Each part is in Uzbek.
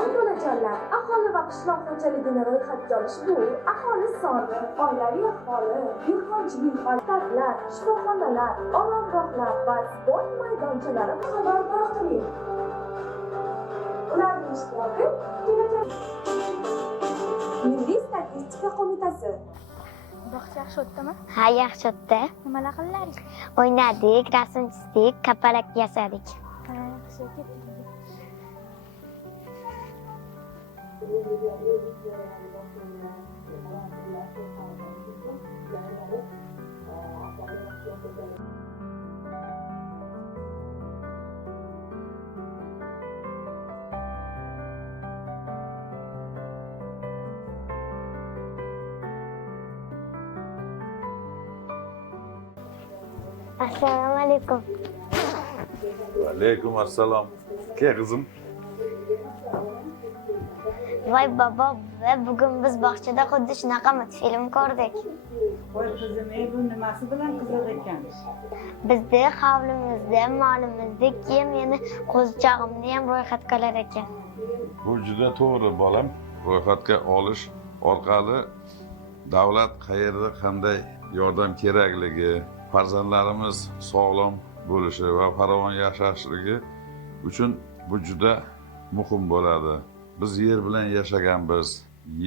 Salom onajonlar, aholi va qishloq xo'jaligini ro'yxatga olish bu aholi soni, oilaviy ahvoli, dehqonchilik maktablar, shifoxonalar, oromgohlar va sport maydonchalari xabar qiling. Ularning ishtiroki Milliy statistika qo'mitasi. Bog'cha yaxshi o'tdimi? Ha, yaxshi o'tdi. Nimalar qildingiz? O'ynadik, rasm chizdik, kapalak yasadik. Ha, yaxshi ketdik. Assalomu alaykum. Alaykum assalom. Ke qizim? Voy bobo, bugun biz bog'chada xuddi shunaqa multfilm ko'rdik. Voy qizim, bu nimasi bilan qiziq ekan? Bizni hovlimizda, molimizda keyin meni qo'zichog'imni ham ro'yxatga olar ekan. Bu juda to'g'ri bolam. Ro'yxatga olish orqali davlat qayerda qanday yordam kerakligi, farzandlarimiz sog'lom bo'lishi va farovon yashashligi uchun bu juda muhim bo'ladi. Biz yer bilan yashaganmiz.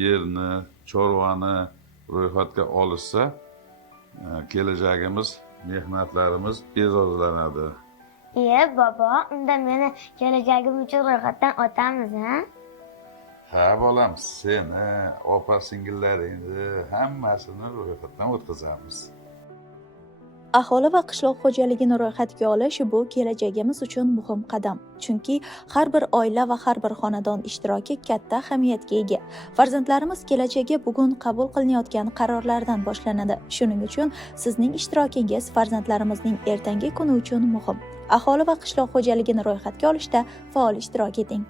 Yerni, chorvani ro'yxatga olishsa, kelajagimiz, mehnatlarimiz e'zozlanadi. Bobo, unda meni kelajagim uchun ro'yxatdan o'tamiz, ha? Ha bolam, seni, opa singillaringni hammasini ro'yxatdan o'tkazamiz. Aholi va qishloq xo'jaligini ro'yxatga olish bu kelajagimiz uchun muhim qadam. Chunki har bir oila va har bir xonadon ishtiroki katta ahamiyatga ega. Farzandlarimiz kelajagi bugun qabul qilinayotgan qarorlardan boshlanadi. Shuning uchun sizning ishtirokingiz farzandlarimizning ertangi kuni uchun muhim. Aholi va qishloq xo'jaligini ro'yxatga olishda faol ishtirok eting.